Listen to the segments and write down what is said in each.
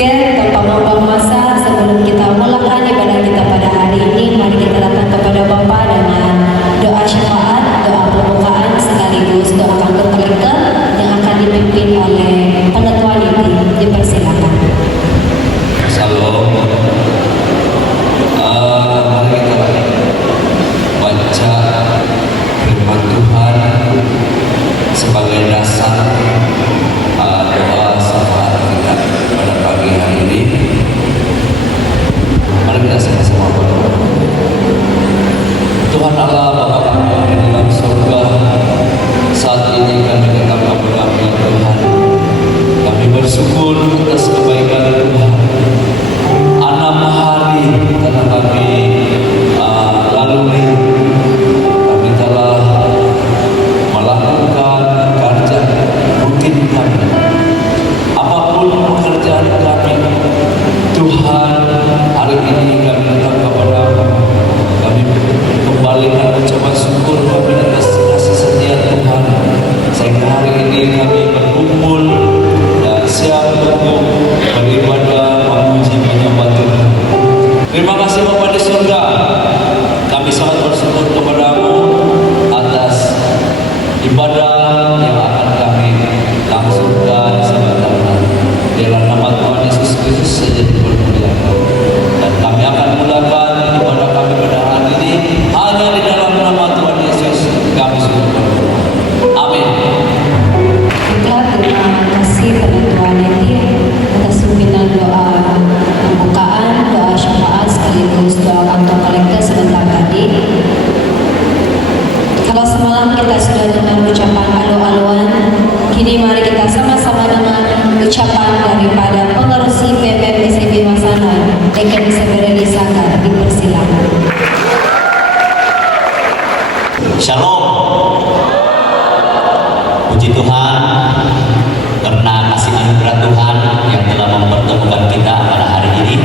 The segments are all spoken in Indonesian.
Oke, tanpa membuang masa, sebelum kita mulakan ibadah kita pada hari ini, mari kita datang kepada Bapa dengan doa syafaat, doa pembukaan sekaligus doa kantor kolektor yang akan dipimpin oleh penetua ini. Dipersilakan. Shalom. Mari kita baca firman Tuhan sebagai dasar doa syafaat kita pada pagi hari ini. Mari kita sama-sama berdoa. Tuhan Allah Bapa kami di dalam surga, saat ini kami datang kepada Tuhan. Kami bersyukur atas kebaikan Tuhan. 6 hari telah kami lalui, kami telah melakukan kerja rutin kami. Apapun pekerjaan kami, Tuhan, hari ini kami datang kepada kami kembali mengucapkan syukur kami atas kasih setia Tuhan, sehingga hari ini kami berkumpul dan siap untuk beribadah memuji menyembah Tuhan. Terima kasih Bapa di surga, kami sangat bersyukur kepadamu atas ibadah yang akan kami langsungkan sebentar lagi. Dalam nama Tuhan Yesus Kristus saja dipermuliakan, dan kami akan mulakan ibadah kami pada hari ini hanya di dalam nama Tuhan Yesus kami sudah berdoa. Amin. Kita terima kasih penetua ini atas pimpinan doa pembukaan, doa syafaat sekaligus doa kantor kolektor sebentar tadi. Kalau semalam kita sudah dengar ucapan alo-aloan, kini mari kita sama-sama dengan ucapan daripada pengerusi PPPSB Masanon, Dekan Sebereni Sanggar. Dipersilakan. Shalom. Puji Tuhan karena kasih anugerah Tuhan yang telah mempertemukan kita pada hari ini.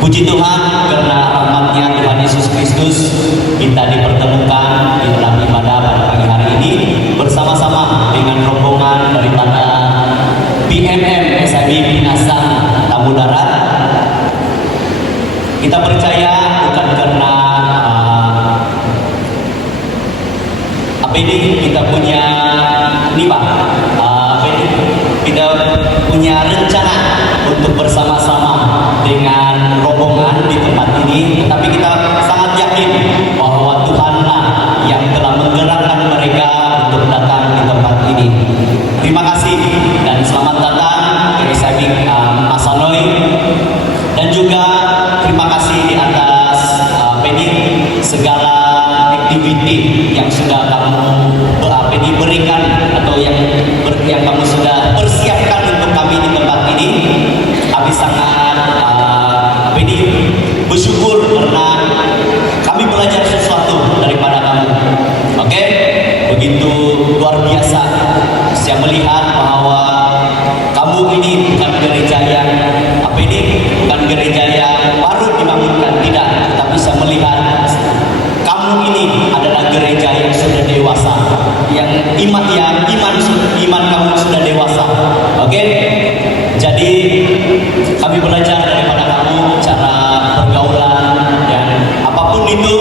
Puji Tuhan karena rahmat-Nya Tuhan Yesus Kristus kita dipertemukan di dalam ibadah pada pagi hari ini bersama-sama dengan rombongan daripada PMM SIB Pinasan Tamu Darat. Kita percaya bukan karena kita punya kita punya rencana untuk bersama-sama dengan rombongan di tempat ini, tetapi kita sangat yakin bahwa Tuhanlah yang telah menggerakkan mereka untuk datang di tempat ini. Terima kasih dan selamat datang ke SIB Masanoi, dan juga terima kasih di atas segala aktiviti yang sudah kamu berikan atau yang kamu sudah persiapkan untuk kami di tempat ini. Kami sangat bersyukur karena kami belajar sesuatu daripada kamu. Oke, begitu luar biasa saya melihat bahwa kamu ini bukan gereja yang bukan gereja yang baru dibangunkan, tidak, tapi saya melihat kamu ini adalah gereja yang sudah dewasa, yang iman kamu sudah dewasa. Oke? Jadi kami belajar daripada kamu cara pergaulan dan apapun itu.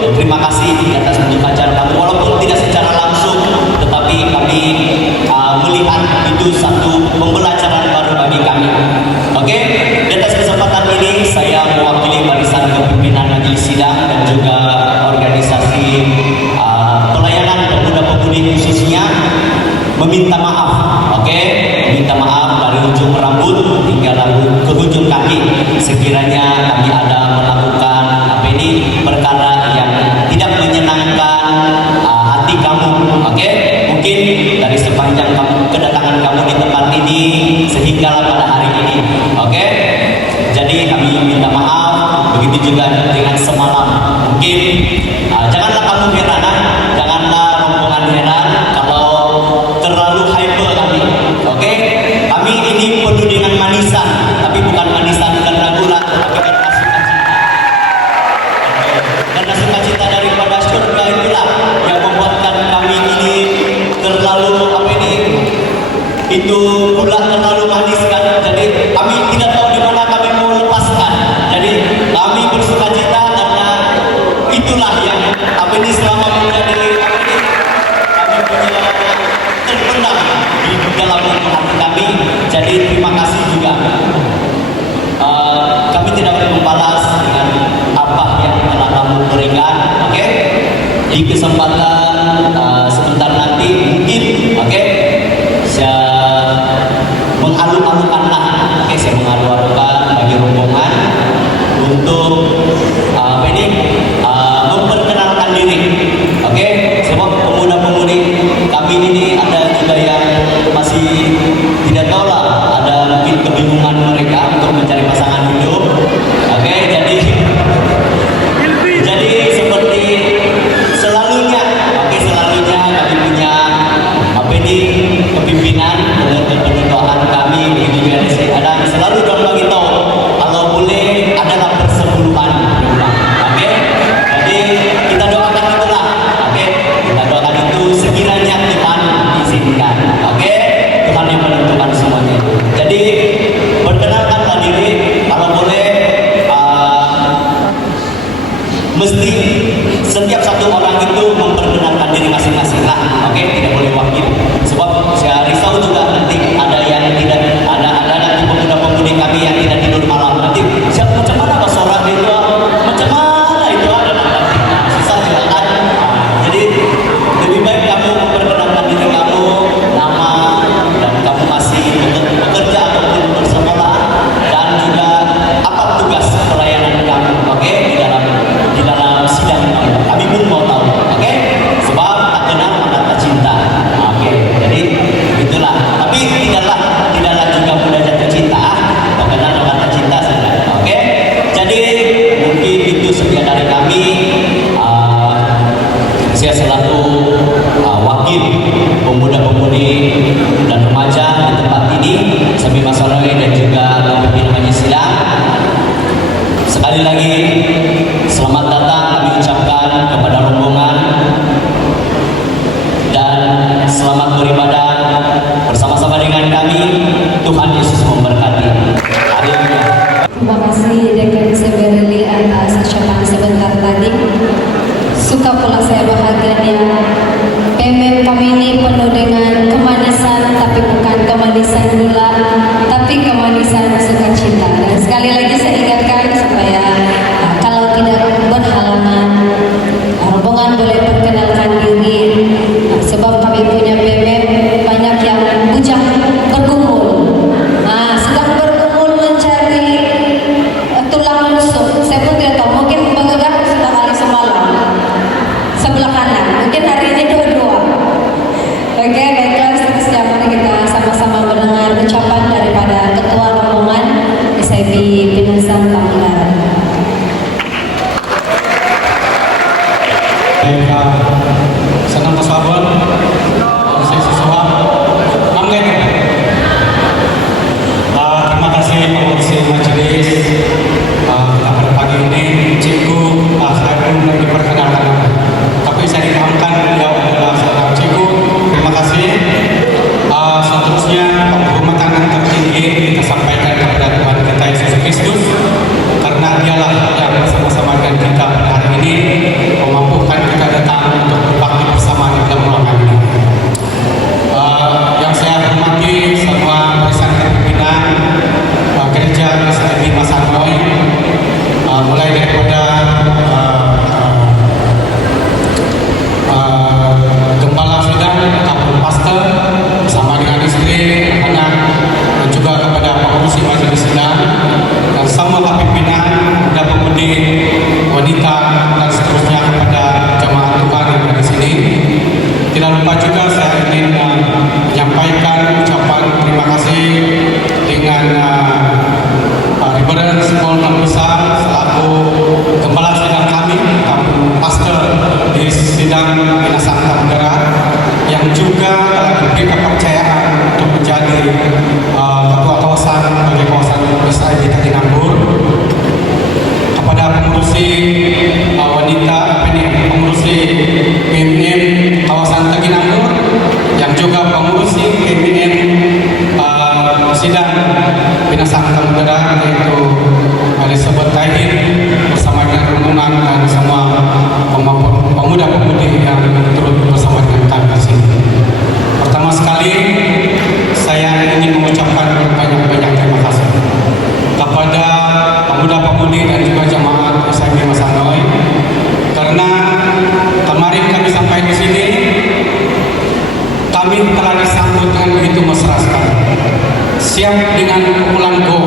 Dan terima kasih di atas untuk ajar kamu, walaupun tidak secara langsung, tetapi kami melihat itu satu pembelajaran baru bagi kami. Oke? Di atas kesempatan ini saya mewakili barisan kepimpinan majelis sidang dan juga organisasi pelayanan pemuda-pemudi khususnya meminta maaf. Oke? Minta maaf dari ujung rambut hingga ke ujung kaki sekiranya kami ada melakukan perkara yang tidak menyenangkan hati kamu. Oke? Mungkin dari sepanjang kedatangan kamu di tempat ini sehinggalah pada hari ini. Oke? Jadi kami minta maaf. Begitu juga dengan semalam. Mungkin janganlah kamu heran, janganlah rombongan heran kalau terlalu hyper kami. Oke? Kami ini penuh dengan manisan, tapi bukan manisan karena gula, tapi karena sukacita. Karena sukacita daripada surga itulah yang membuatkan kami ini terlalu itu gula terlalu manis kan. Jadi kami tidak doa-doakan bagi rombongan untuk memperkenalkan diri. Oke, sebab pemuda-pemudi kami ini ada juga yang masih tidak tahu lah, ada mungkin kebingungan mereka untuk mencari pasangan hidup. Oke, jadi seperti selalunya, selalunya kami punya kepimpinan dengan doaan kami begitu juga ada selalu dalam bagi tahu kalau boleh adalah persepuluhan. Oke, jadi kita doakan itulah. Oke, kita doakan itu sekiranya Tuhan izinkan. Oke, Tuhan yang menentukan semuanya. Jadi perkenalkanlah diri, kalau boleh mesti setiap satu orang itu memperkenalkan diri masing-masing lah. Oke, tidak boleh wakil. Sebab saya risau juga nanti ada yang tidak ada nanti pemuda-pemudi kami yang tidak tidur malam. Nanti siapa macam mana bahasa orang itu, macam mana itu ada nanti susah juga kan. Jadi lebih baik kamu memperkenalkan diri kamu, nama dan kamu masih bekerja ataupun bersekolah dan juga apa tugas pelayanan kamu. Oke, di dalam sidang kamu. Kami pun mau tahu. Oke, sebab tak kenal maka tak cinta. Oke, jadi itulah. Tapi tidaklah juga mudah jatuh cinta. Tak kenal maka tak cinta saja. Oke, jadi mungkin itu sekian dari kami. Saya selaku wakil pemuda-pemudi dan remaja di tempat ini, Sami Masarawai dan juga pimpinan majelis sidang. Sekali lagi selamat datang kami ucapkan kepada rombongan dan selamat beribadah bersama-sama dengan kami. Tuhan Yesus memberkati. Haleluya. Terima kasih Dekan Seberili atas ucapan sebentar tadi. Suka pula saya bahagianya PMM kami ini penuh dengan kemanisan, tapi bukan kemanisan gula, tapi kemanisan sukacita. Dan sekali lagi saya ingatkan supaya kalau tidak berhalangan, rombongan boleh perkenalkan diri. Sebab kami punya PMM banyak yang bujang bergumul. Sedang bergumul mencari tulang rusuk. Saya pun tidak tahu, mungkin mengegang sudah kali semalam sebelah kanan, mungkin hari ini dua-dua. Oke, baiklah, seterusnya mari kita sama-sama mendengar ucapan daripada Ketua Rombongan SIB Pinasam Pangandaran. Senang bersahabat, saya sesuai. Amin. Terima kasih pengurus majelis. Pada pagi ini, cikgu, saya belum diperkenalkan, tapi saya dipahamkan beliau adalah seorang cikgu. Terima kasih. Seterusnya penghormatan yang tertinggi kita sampaikan kepada Tuhan kita Yesus Kristus, karena dialah yang bersama-sama dengan kita pada hari ini memampukan kita datang untuk berbakti bersama di dalam ruangan ini. Yang saya hormati semua barisan kepimpinan gereja SIB Masarawai, mulai daripada gembala sidang ataupun pastor bersama dengan istri, anak, dan juga kepada pengurus majelis sidang dan semua pimpinan dan pemudi wanita dan seterusnya kepada jemaat Tuhan yang ada di sini. Tidak lupa juga saya ingin menyampaikan ucapan terima kasih dengan Reverend Paul Nambisa selaku gembala sidang kami ataupun pastor di sidang Pinasam Pangandaran yang juga telah diberi kepercayaan untuk menjadi ketua kawasan bagi kawasan SIB Tatinambur. Kepada pengurusi wanita pengurusi PMM kawasan Tatinambur yang juga pengurusi PMM sidang Pinasam Pangandaran, yaitu Elizabeth Tahir bersama dengan rombongan dan semua pemuda-pemudi yang turut bersama dengan kami di sini. Pertama sekali saya ingin mengucapkan banyak-banyak terima kasih kepada pemuda-pemudi dan juga jemaat SIB Masarawai, karena kemarin kami sampai di sini kami telah disambut dengan begitu mesra sekali, siap dengan pukulan go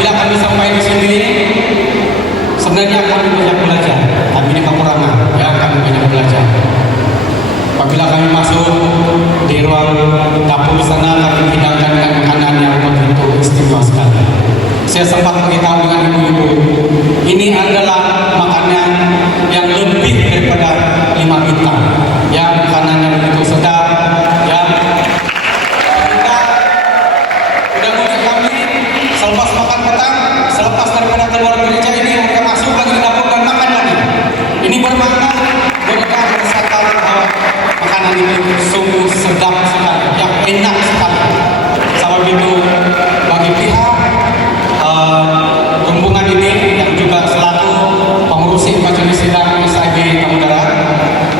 apabila kami sampai di sini, sebenarnya kami banyak belajar. Kami ini kekurangan, ya kami banyak belajar. Apabila kami masuk di ruang dapur sana, kami hidangkan dengan makanan yang begitu istimewa sekali. Saya sempat beritahu dengan ibu-ibu, ini adalah makanan yang lebih daripada 5 bintang. Ya, makanan yang begitu sedap, ya. Udah muncul kami selepas makan petang, selepas daripada keluar gereja ini mereka masuk lagi ke dapur dan makan lagi. Ini bermakna mereka merasakan bahwa makanan ini sungguh sedap sekali, yang enak sekali. Sebab itu bagi pihak rombongan ini yang juga selaku pengurusi majelis sidang SIB Tamu Darat,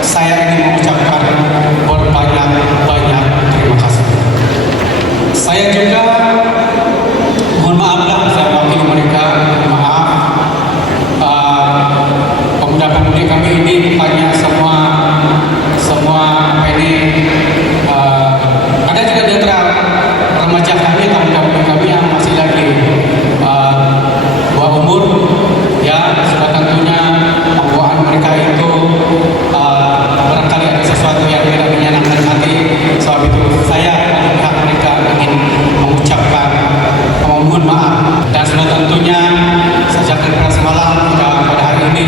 saya ingin mengucapkan berbanyak-banyak terima kasih. Saya juga mohon maaf lah, saya wakili mereka, maaf. Pemuda-pemudi kami ini bukannya semua apa ini, ada juga di antara remaja kami, pemuda-pemudi kami yang masih lagi bawah umur, ya sudah tentunya pembawaan mereka itu barangkali ada sesuatu yang tidak menyenangkan hati. Sebab itu saya dari pihak mereka ingin mengucapkan mohon maaf, dan sudah tentunya sejak daripada semalam hingga pada hari ini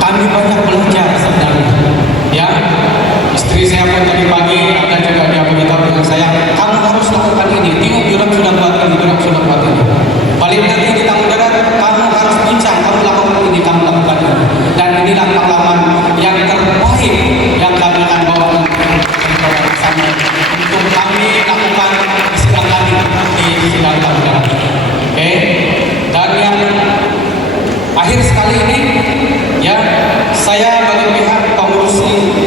kami banyak belajar sebenarnya, ya. Istri saya pun tadi pagi ada juga dia beritahu dengan saya, kamu harus lakukan ini, tengok orang sudah buat ini, orang sudah buat ini. Balik nanti di Tamu Darat, kamu harus bincang, kamu lakukan ini, kamu lakukan ini. Dan inilah pengalaman yang terbaik yang kami akan bawa untuk kami lakukan di sidang kami di sidang Tamu Darat. Oke, dan yang akhir sekali ini, ya, saya bagi pihak pengurusi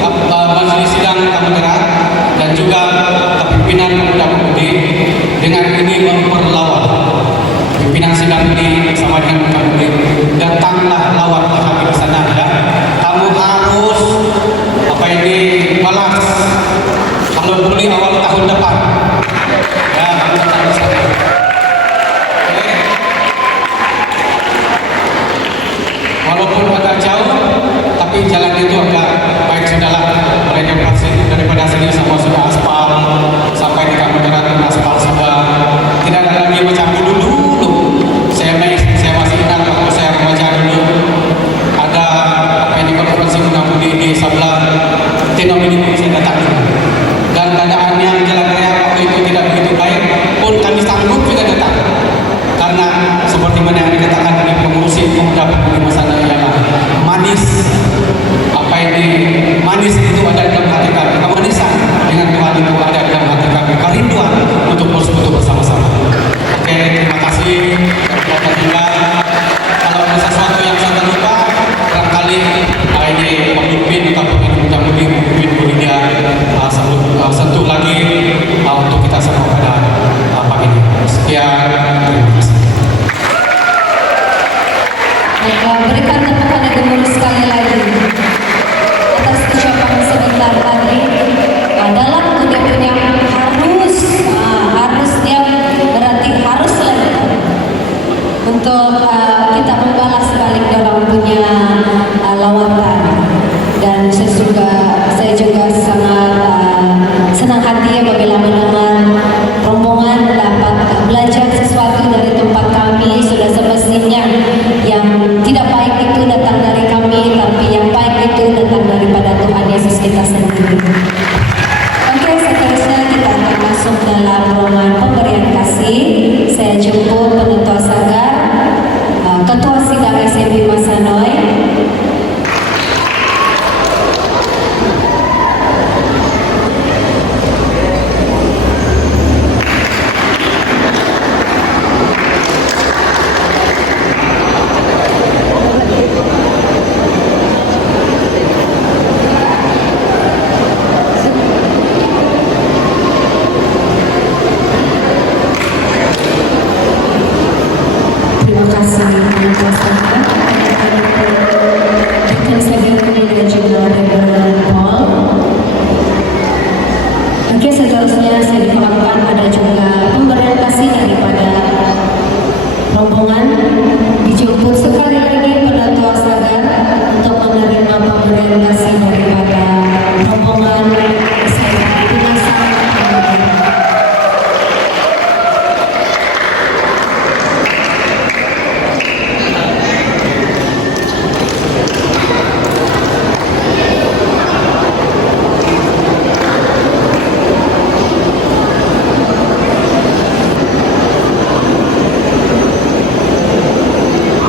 majelis sidang Tamu Darat dan juga kepimpinan pemuda-pemudi dengan ini memperlawan pimpinan sidang ini bersama dengan pemuda, datanglah lawanlah kami ke sana, ya. Kamu harus apa ini balas kalau boleh awal tahun depan, ya, kamu datang ke sana. Oke. Walaupun agak jauh, tapi jalan itu agak baik, sudahlah berenovasi daripada sini sama sudah aspal sampai di Tamu Darat dan aspal sudah tidak ada lagi macam dulu. Saya masih ingat waktu saya remaja dulu ada apa ini konferensi mengamudi di sebelah Tino ini pun saya datang, dan keadaannya jalan raya waktu itu tidak begitu baik pun kami sanggup juga datang, karena seperti mana yang dikatakan oleh pengurusi pemuda-pemudi masana ialah manis, apa ini manis itu ada dalam hati kami, kemanisan dengan Tuhan itu ada dalam hati kami, kerinduan untuk bersekutu bersama-sama. Oke, terima kasih. Kata tinggal, kalau ada sesuatu yang saya lupa, barangkali ini pemimpin ataupun mudah-mudi pemimpin boleh dia sentuh lagi untuk kita semua pada pagi ini. Sekian, terima kasih. Berikan tepukan yang gemuruh sekali lagi atas ucapan sebentar tadi. Dalam kutipannya harus dia berarti harus lagi.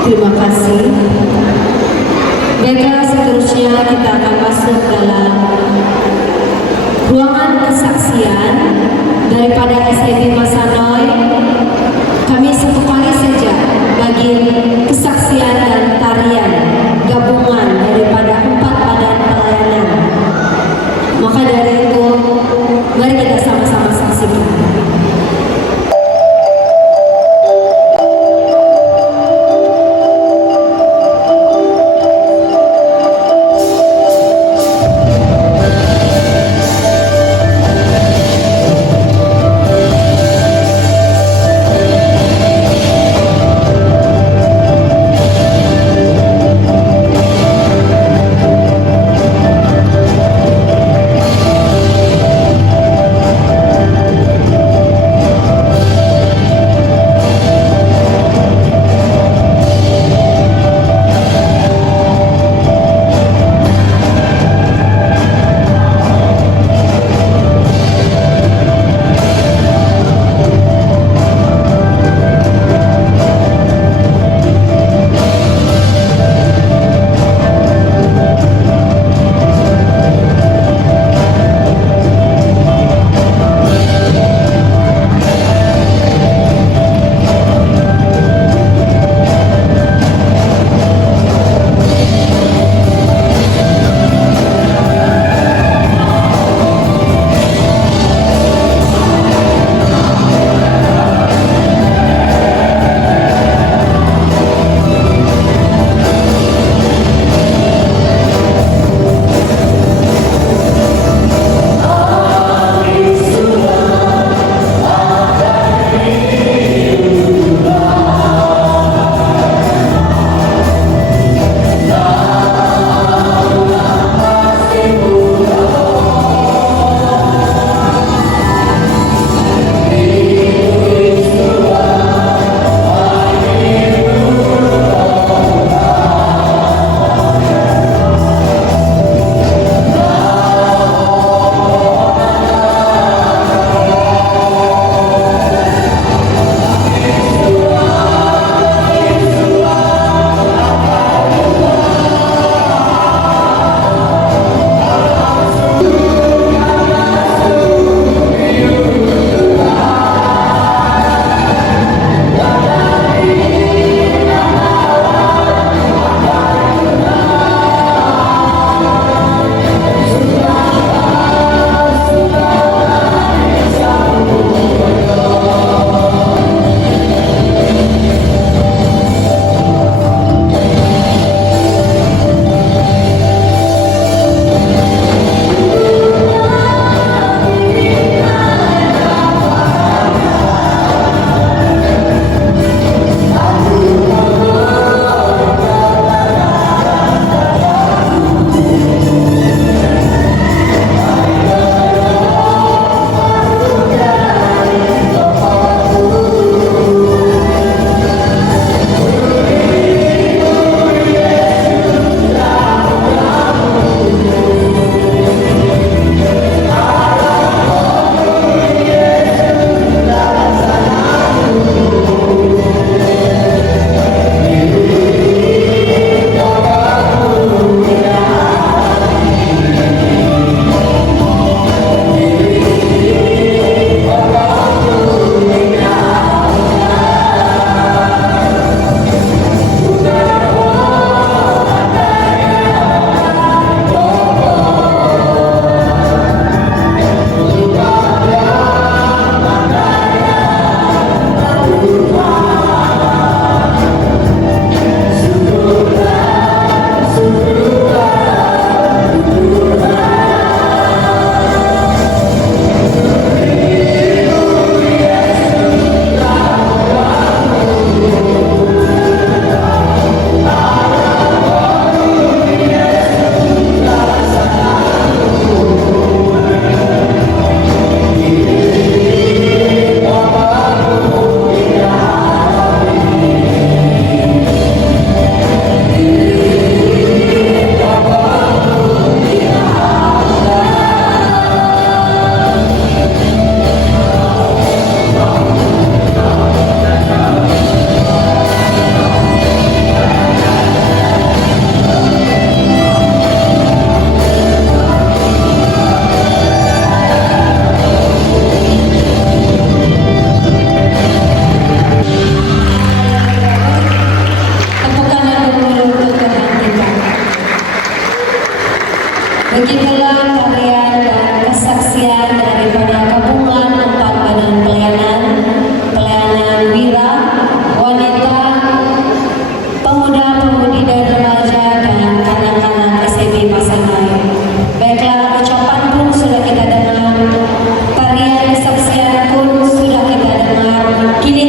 Terima kasih. Baiklah, seterusnya kita akan masuk dalam ruangan kesaksian daripada SIB Masanoy. Kami satu kali saja bagi kesaksian dan tarian gabungan daripada 4 badan pelayanan. Maka dari itu, mari kita sama-sama saksikan.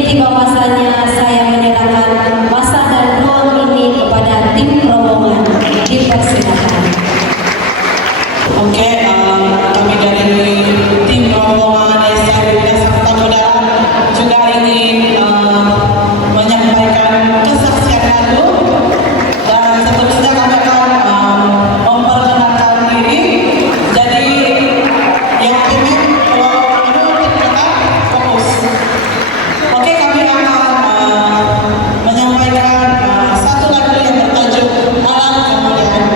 tiba masanya saya menyerahkan masa dan ruang ini kepada tim rombongan. Dipersilakan. Oke, kami dari tim rombongan SRB Sabta Muda juga ingin menyampaikan kesaksian lagu dan seterusnya kami akan memperkenalkan diri. Jadi yang pengen kalau ternyata fokus. Oke, kami akan menyampaikan satu lagu yang bertajuk Alam Kemuliaan.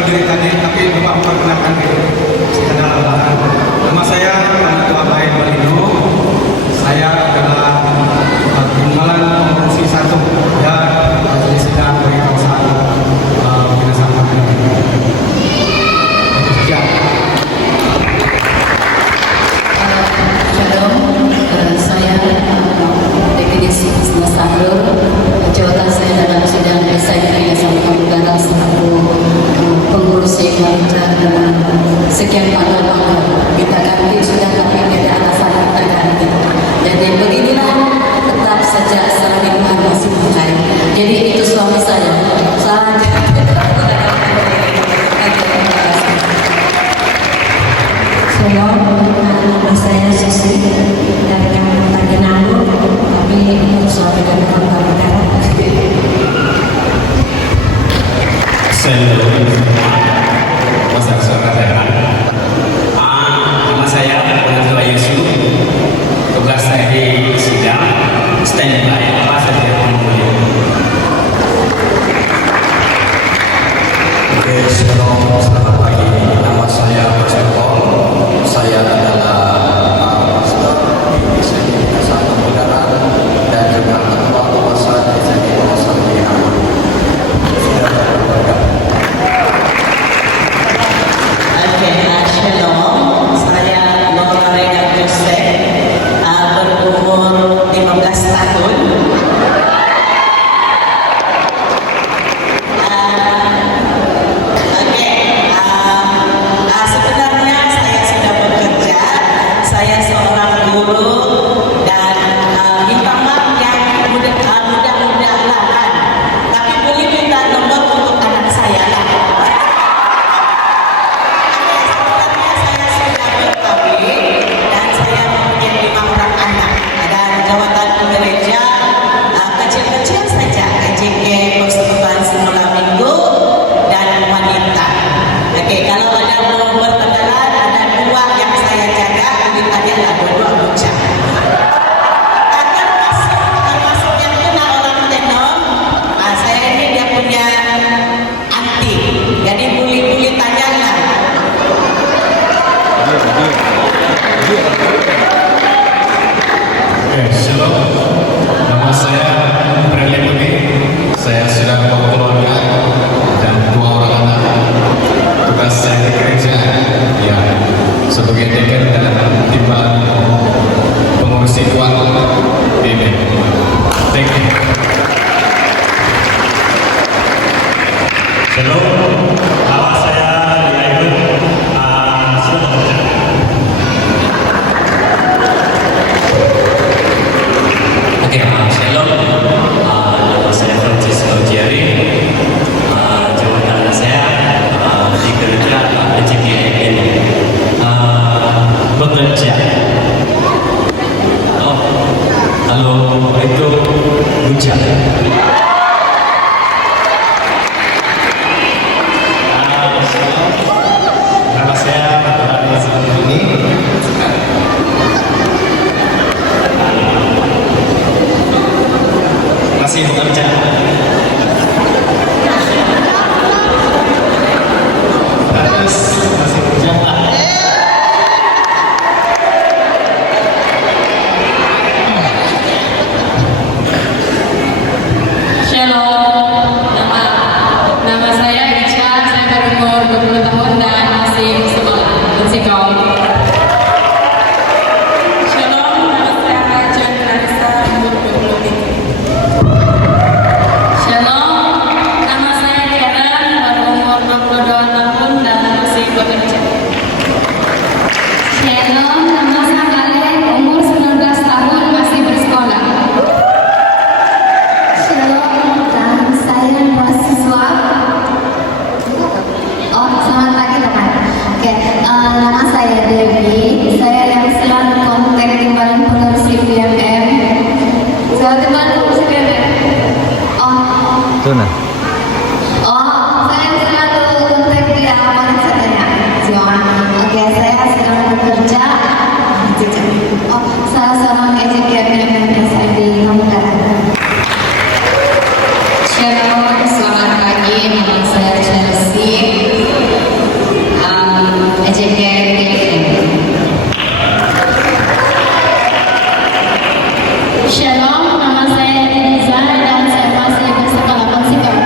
berdiri tadi, tapi Bapak memperkenalkan diri secara perlahan. Nama saya Ketua Baik Balino. Saya adalah Surabaya dan Kalimantan Barat. Masyarakat daerah. Nama saya Penatua Yusuf. Tugas saya di sidang standby apa saja yang mulia. Oke, shalom, selamat pagi. Nama saya Joko. Saya adalah satu saudara dan juga ketua kawasan SMI kawasan Binawan. Oke, shalom. Saya Laura Reda Joseph, berumur 15 tahun. Sebenarnya saya sudah bekerja. Saya seorang guru dan minta maaf yang mudah-mudahan. Tapi boleh minta nomor untuk anak saya lah. Sebenarnya saya sudah berkawin dan saya mempunyai 5 orang anak. Ada jawatan gereja kecil-kecil saja, KJK Persekutuan Semula Minggu dan wanita. Oke, kalau ada mau berkenalan, ada 2 yang saya jaga, duit aja lah, 2 bocah. Termasuk yang kena orang tenor, saya ini dia punya anti, jadi boleh tanya lah. Shalom. Nama saya Breli Putih. Saya sudah berkeluarga dan 2 orang anak. Tugas saya di gereja ya sebagai dekan dan timbang pengurus siswa ini. Thank you. Shalom. Nama saya Yaibun. Sudah bekerja. Oke, shalom. Nama saya Francisco Jerry. Jabatan saya di gereja PCGN bekerja. Oh, halo, itu hujan. Nama saya ini. Masih bekerja. Terus masih bekerja Pak. Shalom, nama saya Ica, saya berumur 20 tahun dan masih sekolah musikal. Shalom, nama saya Rajan Clarissa, umur 23. Shalom, nama saya Karen, berumur 22 tahun dan masih bekerja. Shalom, nama saya Karen, umur 19 tahun masih bersekolah. Shalom, dan saya mahasiswa. Oh, selamat pagi teman. Oke, nama saya Debbie. Saya yang selalu kontak timbalan pengurus BMM. Saya timbalan pengurus BMM. Saya selalu kontak di awal katanya. Oke, saya sedang bekerja. Saya seorang SMI SID Kalimantan. Shalom, selamat pagi, nama saya Chelsea, EJK Shalom, nama saya Liza dan saya masih bersekolah musikal.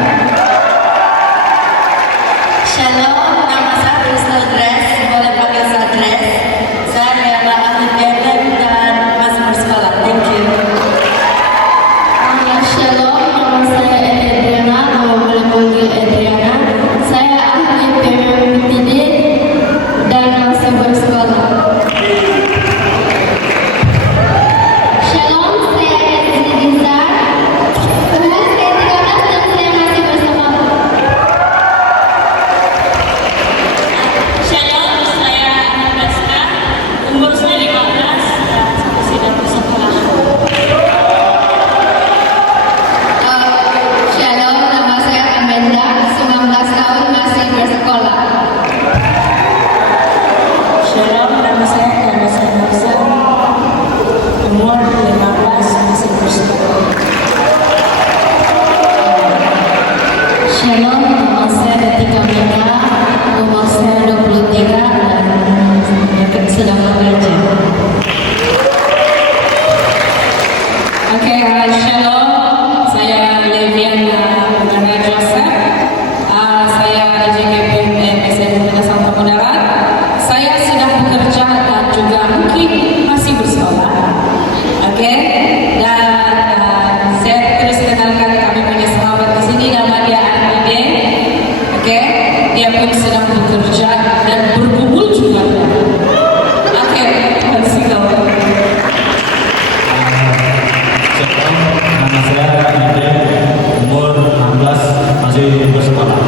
Shalom, saya Leviana Maria Joseph, saya JKP SN Santa Mudarat. Saya sudah bekerja dan juga mungkin masih bersekolah. Oke, dan saya terus kenalkan kami punya sahabat di sini nama dia Aride. Oke, dia pun sedang bekerja dan berkumpul juga. Oke, kasih kau. Nama saya Andre, umur 16, masih bersekolah.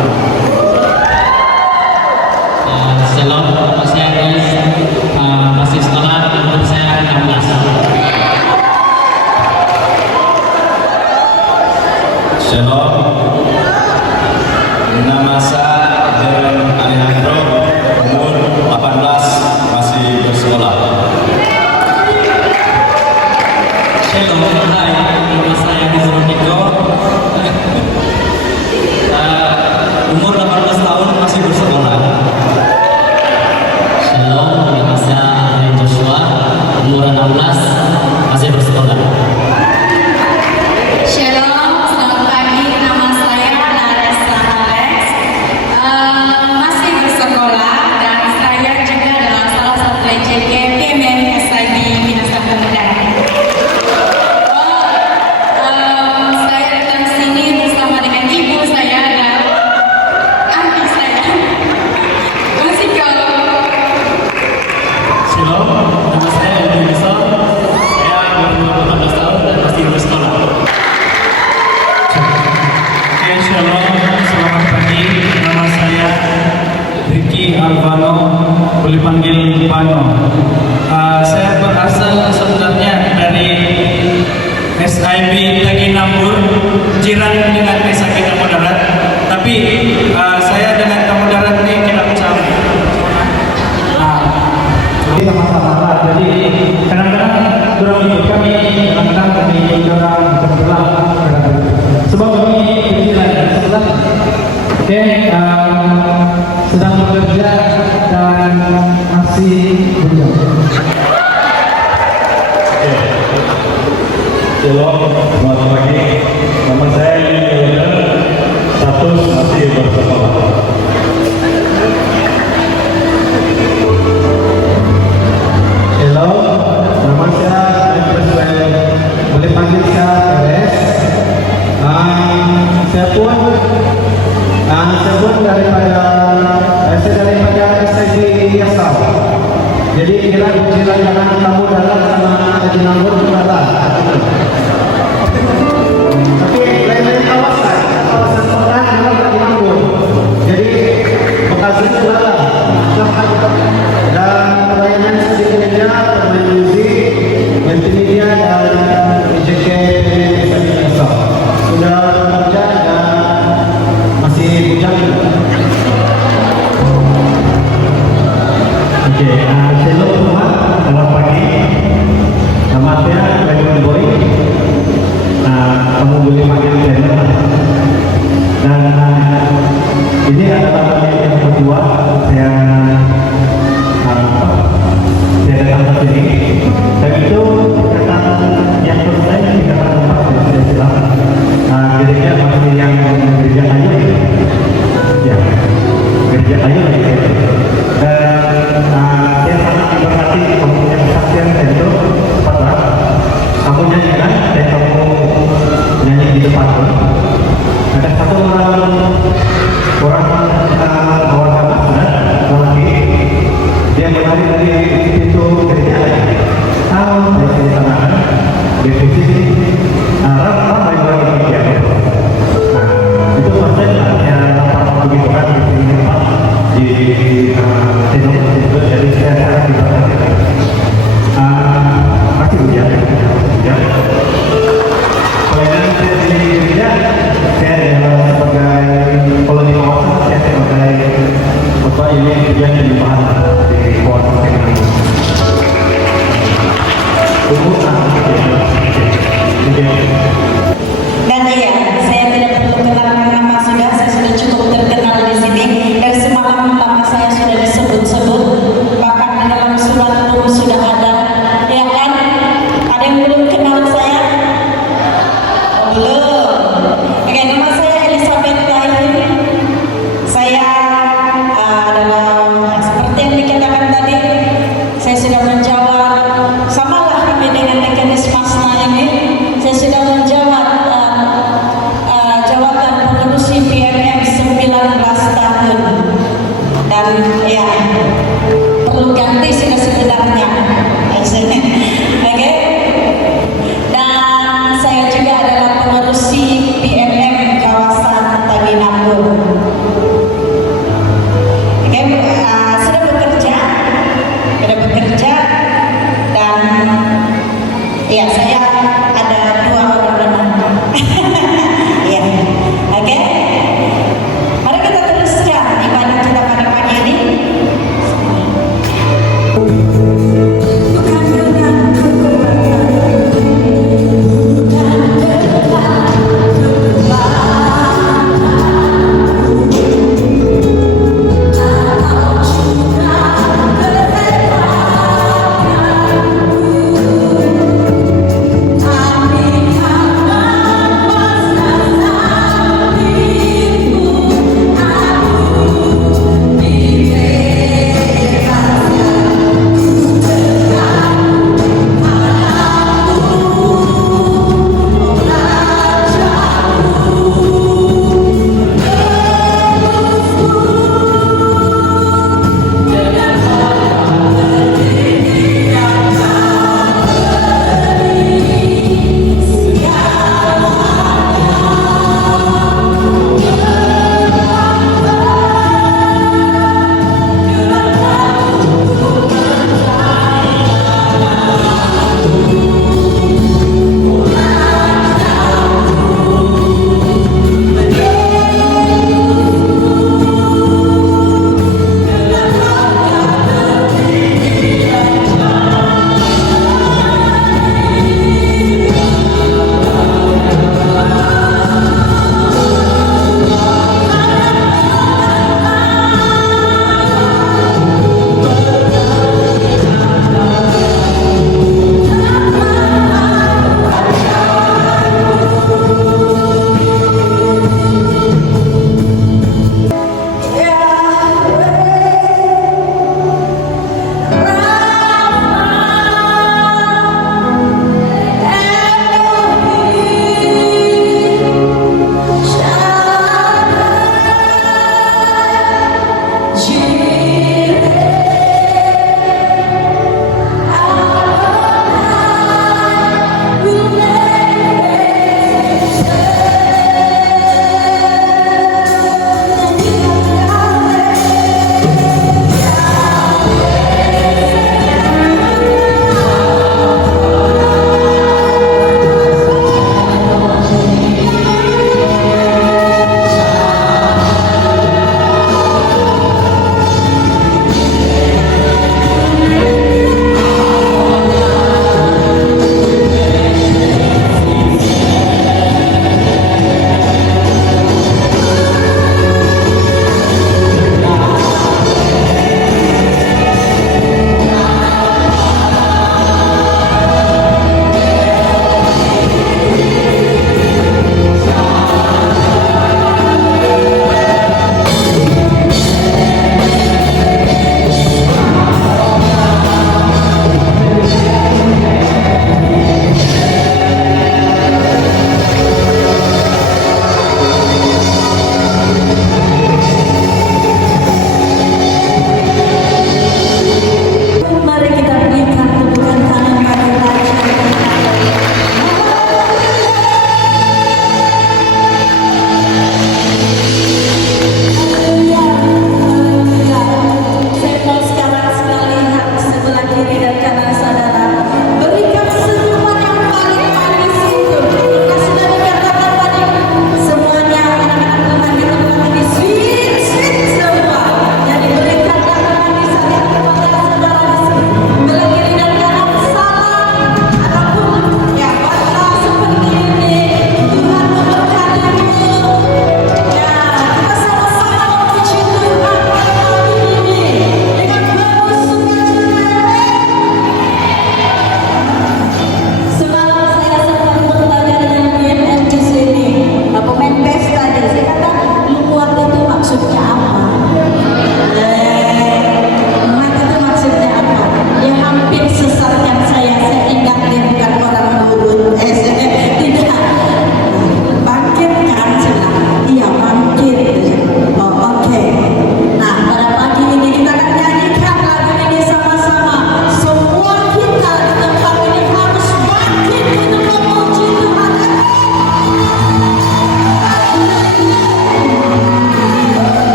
Shalom, nama saya Gus, masih sekolah, umur saya 16. Shalom, nama saya Jeren Alejandro, umur 18, masih bersekolah. Shalom, hai, nama saya Gus Niko, umur 18 tahun, masih bersekolah. Shalom, nama saya Andre Joshua, umur 16, masih bersekolah. Shalom, selamat pagi. Nama saya Naresa Alex, masih bersekolah dan saya juga adalah salah satu EJK PMM SIB Minasa Tenggara. Saya datang sini bersama dengan ibu saya dan adik saya. Masih kalau Shalom, nama saya Elvin Besar, saya berumur 18 tahun dan masih bersekolah. Oke, shalom, selamat pagi. Nama saya Ricky Alvano, boleh panggil Pano. Saya berasal sebenarnya dari SIB Taginambur, jiran dengan Desa Tamu Darat. Tapi saya dengan Tamu Darat ini kita bersama. Jadi sama-sama. Jadi kadang-kadang orang ikut kami, kadang-kadang kami orang bersebelah. Sebab kami berjalan sebelah. Oke, sedang bekerja dan masih berjalan. Shalom, selamat pagi. Nama saya Lilian, status masih bersekolah. Hello, nama saya Presiden, boleh panggil saya Teres. Saya pun daripada SIB Yasau. Jadi kira jiran dengan Tamu Darat sama Taginambur Darat. Tapi lain-lain kawasan sekolah adalah Taginambur. Jadi Bekasi Darat. Dan pelayanan sedikitnya pemain musik, multimedia dan EJK Yasau. Sudah bekerja dan masih bujang. Oke, shalom semua, selamat pagi. Nama saya Raymond Boy. Kamu boleh panggil saya. Dan ini adalah kali yang kedua saya datang ke sini. Dan itu datang yang selesai di kata tempat saya bilang. Gereja masih yang gereja kayu. Ya, gereja kayu. Dan saya sangat diberkati kamu punya kesaksian itu pada kamu nyanyikan dan kamu nyanyi di depan. Ada satu orang lagi dia berlari dari pintu gereja sampai di sana di posisi ramai orang yang itu maksudnya apa begitu kan di sini itu jadi saya sangat diberkati. Masih hujan ya. Pelayanan saya di gereja saya sebagai koloni kawasan, saya sebagai bapak ini yang dilimpahan di kawasan Taginambur. Dan iya, saya tidak perlu kenalan nama sudah, saya sudah cukup terkenal di sini. Dari semalam nama saya sudah disebut-sebut, bahkan di dalam surat pun sudah ada. Ya kan? Ada yang belum kenal saya?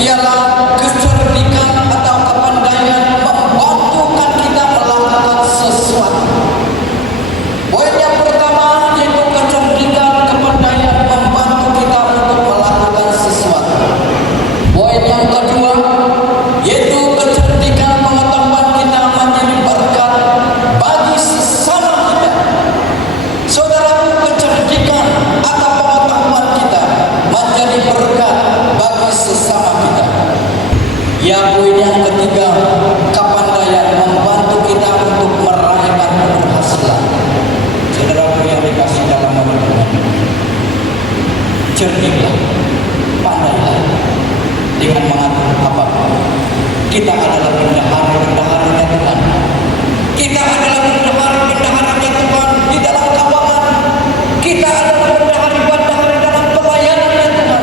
ialah kecerdikan atau kepandaian membantukan kita melakukan sesuatu. Poin yang pertama yaitu kecerdikan kepandaian membantu kita untuk melakukan sesuatu. Poin yang kedua yaitu kecerdikan pengetahuan kita menjadi berkat bagi sesama kita. Saudara, kecerdikan atau pengetahuan kita menjadi berkat bagi sesama kita. Ya, poin yang ketiga, kepandaian membantu kita untuk meraihkan keberhasilan. Saudaraku yang dikasih dalam nama Tuhan, cerdiklah, pandailah dengan mengatur apapun. Kita adalah bendahara-bendaharanya Tuhan. Kita adalah bendahara-bendaharanya Tuhan di dalam kawangan. Kita adalah bendahara-bendahara dalam pelayanannya Tuhan.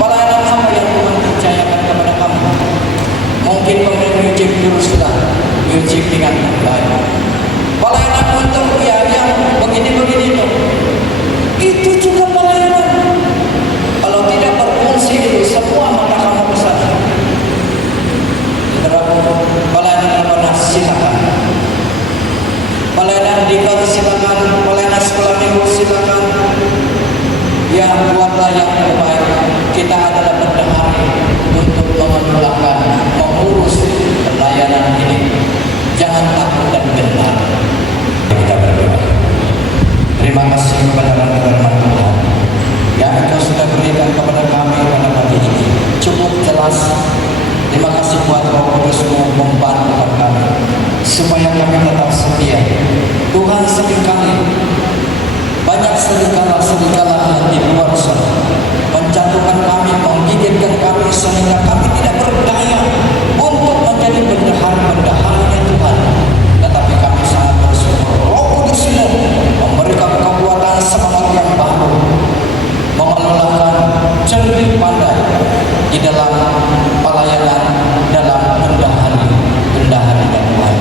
Pelayanan apa yang Tuhan percayakan kepada kamu? Mungkin pemain musik teruslah musik dengan baik. Pelayanan untuk yang begini-begini itu juga pelayanan. Kalau tidak berfungsi itu semua mata kamu besar. Pelayanan apa? Silakan. Pelayanan di kota silakan. Pelayanan sekolah minggu silakan. Ya, buatlah yang terbaik. Kita adalah bendahara untuk mengelola, mengurus pelayanan ini. Jangan takut dan gentar. Kita berdoa. Terima kasih kepada firman Tuhan yang Engkau sudah berikan kepada kami pada pagi ini. Cukup jelas. Terima kasih buat Roh Kudus-Mu membantu kami supaya kami tetap setia. Tuhan, seringkali banyak serigala yang di luar sana menjatuhkan kami, menggigitkan kami sehingga kami tidak berdaya untuk menjadi bendahara-bendaharanya Tuhan. Tetapi kami sangat bersyukur Roh Kudus-Mu memberikan kekuatan semangat yang baru, mengelolakan cerdik pandai di dalam pelayanan dalam bendahara Tuhan.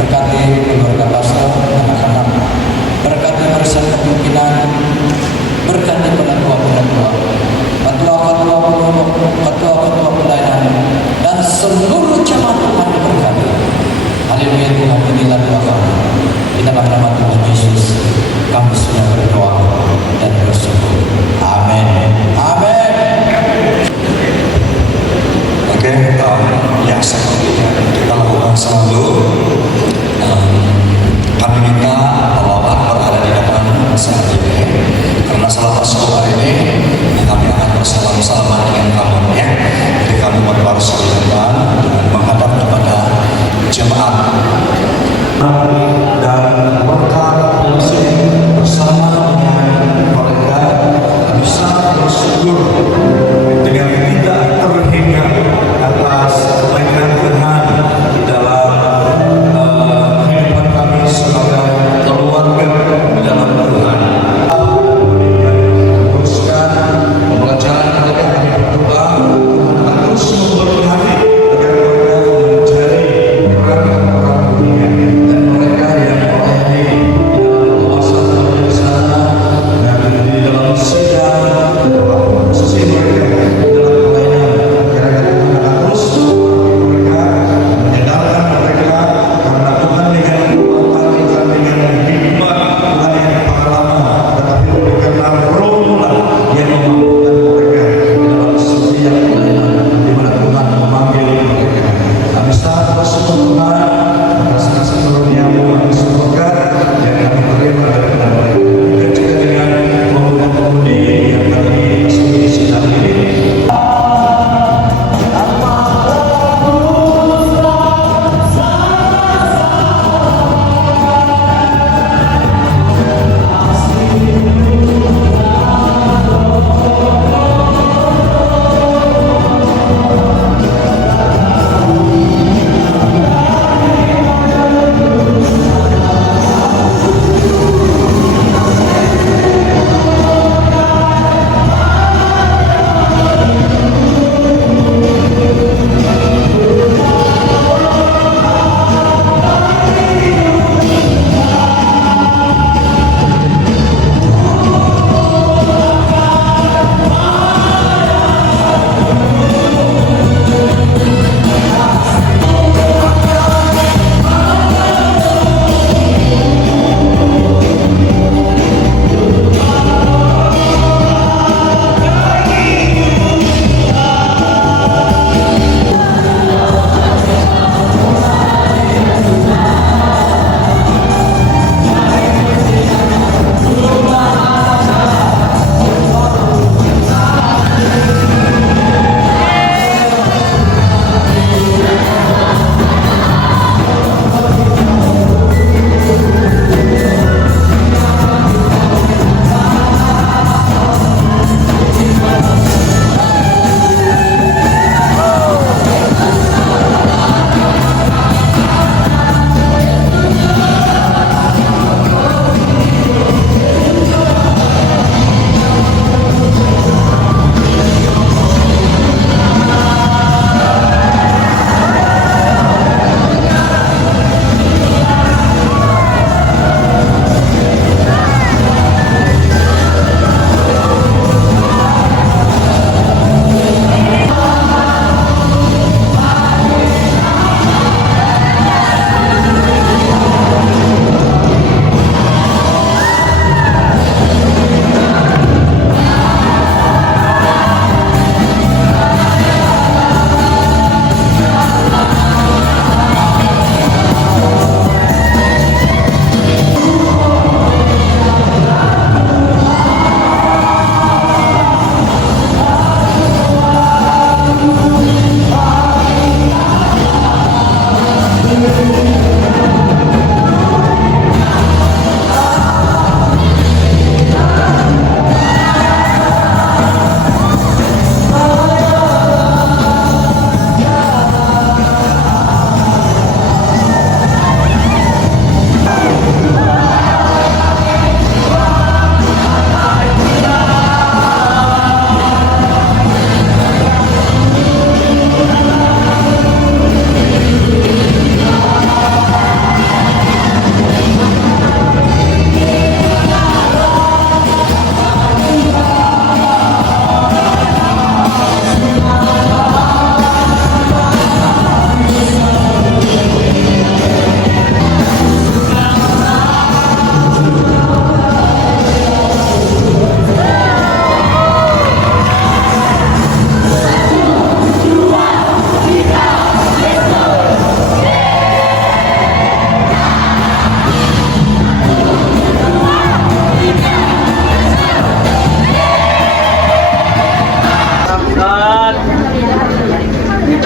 Berkati keluarga pastor, anak-anak, berkati barisan kepimpinan, berkati penatua-penatua, ketua-ketua pelayanan, dan seluruh jemaat Tuhan berkati. Haleluya Tuhan, inilah doa kami. Di dalam nama Tuhan Yesus, kami sudah berdoa dan bersyukur. Amin. Amin. Oke, yang selanjutnya kita lakukan selalu kami minta pelawat berada di depan saat ini karena salah satu hari ini kami akan bersalaman dengan kamu ya.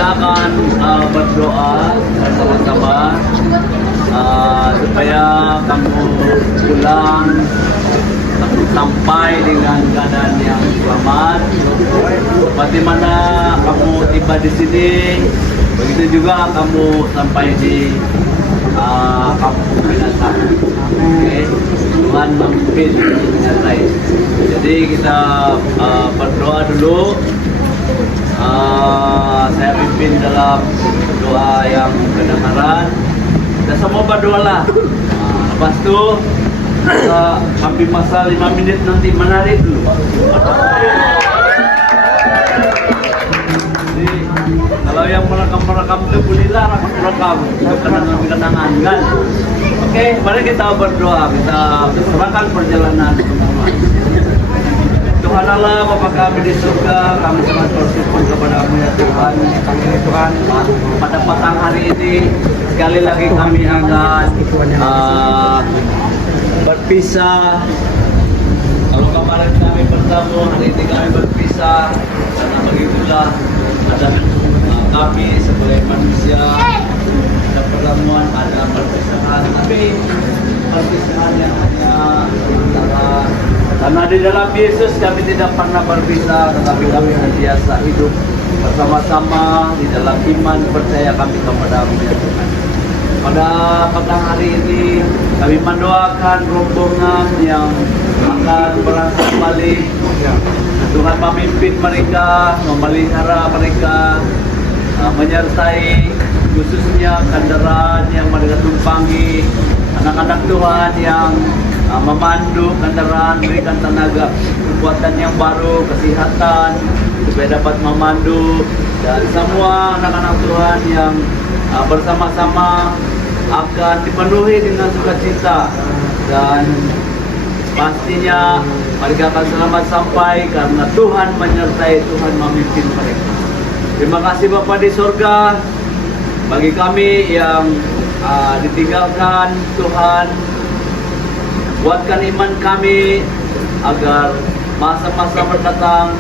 akan berdoa bersama-sama supaya kamu pulang sampai dengan keadaan yang selamat. Seperti mana kamu tiba di sini, begitu juga kamu sampai di kampung binatang. Oke, Tuhan memimpin menyertai. Jadi kita berdoa dulu. Saya pimpin dalam doa yang kedengaran. Kita semua berdoalah. Lepas itu kita ambil masa 5 menit nanti menari dulu. Jadi kalau yang merekam itu bolehlah rekam itu kenangan-kenangan kan. Oke, mari kita berdoa, kita serahkan perjalanan semua. Tuhan Allah, Bapa kami di surga, kami sangat bersyukur kepada-Mu ya Tuhan. Tuhan, pada petang hari ini sekali lagi kami akan berpisah. Kalau kemarin kami bertemu, hari ini kami berpisah. Karena begitulah ada kami sebagai manusia, ada pertemuan, ada perpisahan. Tapi perpisahan yang hanya sementara. Karena di dalam Yesus kami tidak pernah berpisah, tetapi kami senantiasa hidup bersama-sama di dalam iman percaya kami kepada-Mu ya Tuhan. Pada petang hari ini kami mendoakan rombongan yang akan berangkat balik. Tuhan memimpin mereka, memelihara mereka, menyertai khususnya kendaraan yang mereka tumpangi, anak-anak Tuhan yang memandu kendaraan, berikan tenaga, kekuatan yang baru, kesehatan supaya dapat memandu, dan semua anak-anak Tuhan yang bersama-sama akan dipenuhi dengan sukacita, dan pastinya mereka akan selamat sampai karena Tuhan menyertai, Tuhan memimpin mereka. Terima kasih Bapa di surga, bagi kami yang ditinggalkan Tuhan, kuatkan iman kami agar masa-masa mendatang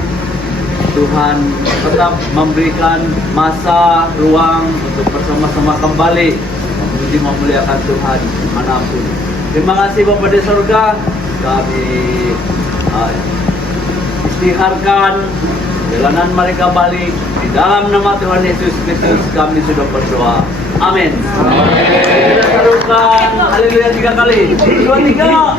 Tuhan tetap memberikan masa, ruang untuk bersama-sama kembali memuji memuliakan Tuhan manapun. Terima kasih Bapa di surga, kami istiharkan jalanan mereka balik di dalam nama Tuhan Yesus Kristus kami sudah berdoa. Amin. Kita serukan haleluya 3 kali. 1, 2, 3.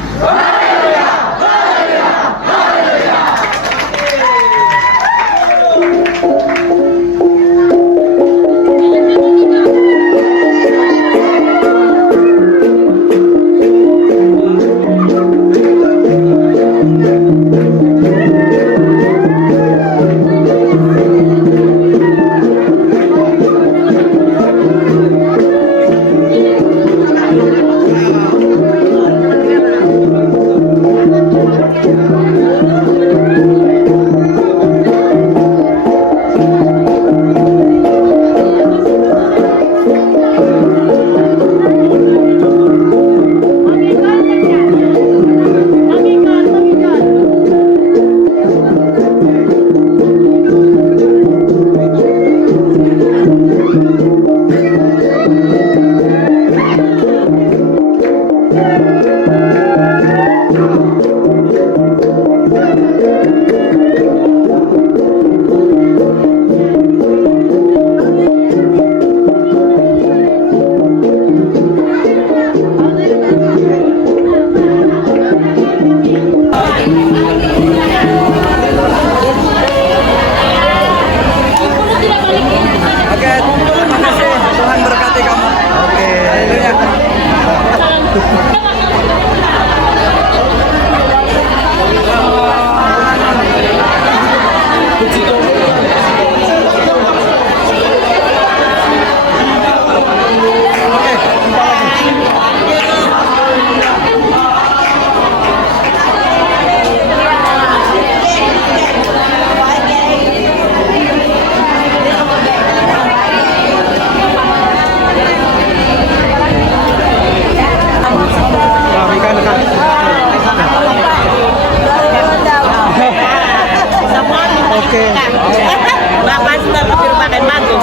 Master firman bago.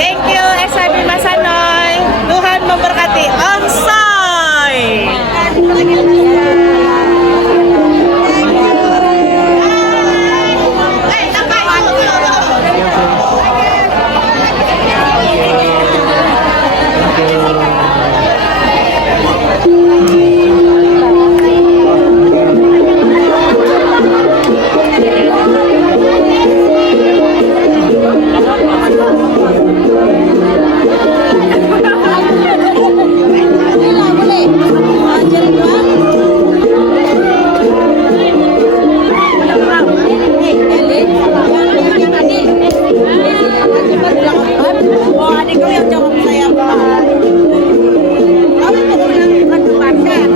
Thank you SIB Masanoy. Tuhan memberkati. Onsay. Oh, adik kau yang jawab saya, Pak. Kamu mau menempatkan.